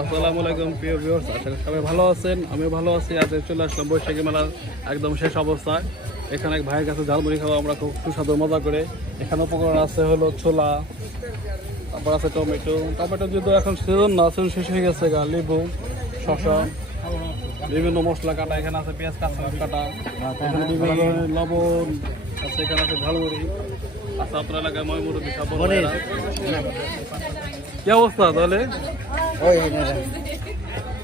আসসালামু আলাইকুম প্রিয় ভিউয়ার্স, আশা করি সবাই ভালো আছেন। আমি ভালো আছি। আজ চলে আসলাম বৈশাখী মেলার একদম শেষ অবস্থায়। এখানে এক ভাইয়ের কাছে ঝালমুড়ি খাওয়া আমরা খুব সুস্বাদু মজা করে। এখানে উপকরণ আছে হলো ছোলা, তারপর আছে টমেটো যেহেতু এখন সিজন না, সিজন শেষ হয়ে গেছে, লেবু, শসা, বিভিন্ন মশলা কাটা, এখানে আছে পেঁয়াজ কাটা, এখানে বিভিন্ন ধরনের লবণ আছে, এখানে আছে ঝালমুড়ি আছে। আপনার এলাকায় ময়মুরব্বী কি অবস্থা তাহলে?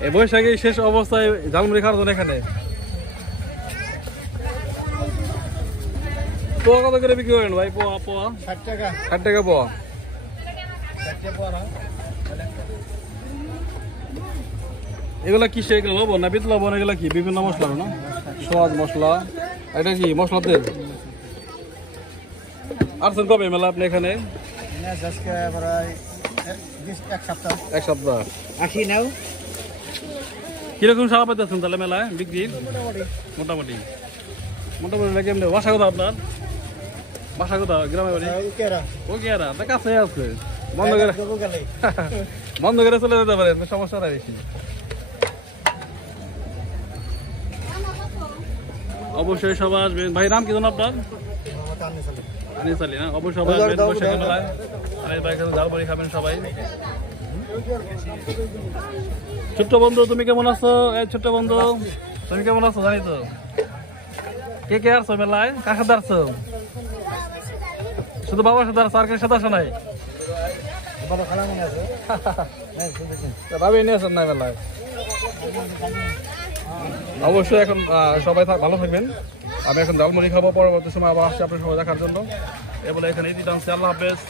এই বৈশাখী শেষ অবস্থায় ঝালমুড়ি খাওয়ার জন্য এখানে পোয়া কত করে বিক্রি করেন ভাই? পোয়া 60 টাকা পোয়া। এগুলা কি সেগুলো লবণ না বিট লবণ? এগুলা কি বিভিন্ন মশলা না? সোয়াদ মশলা। এটা কি মশলা তেল? আসছেন কবে মেলা আপনি এখানে? এক সপ্তাহ। কিরকম সারা পাইতেছেন তাহলে মেলায় বিক্রি? মোটামুটি কেমন? বাসা কোথাও আপনার? বাসা কোথাও? গ্রামের বাড়ি ও কি আর কাছে আছে, বন্ধ করে চলে যেতে পারেন, সমস্যা নাই বেশি। অবশ্যই সবাই আসবেন। ভাই নাম কি জানো আপনার? আনিস আলী না? অবশ্যই সবাই আসবেন বৈশাখী মেলায়। আর এই ভাইয়ের কাছে ঝালমুড়ি খাবেন সবাই। ছোট্ট বন্ধু তুমি কেমন আছো? এই ছোট্ট বন্ধু তুমি কেমন আছো? জানি তো কে কে আসছো মেলায়? কার সাথে আসছো? শুধু বাবার সাথে আসছো, আর কার সাথে আসো নাই? ভাবি নিয়ে আসেন না মেলায়। অবশ্যই এখন সবাই ভালো থাকবেন। আমি এখন ঝালমুড়ি খাবো, পরবর্তী সময় আবার আসছি আপনার সবাই দেখার জন্য। এ বলে এখানে দিলাম। আল্লাহ হাফেজ।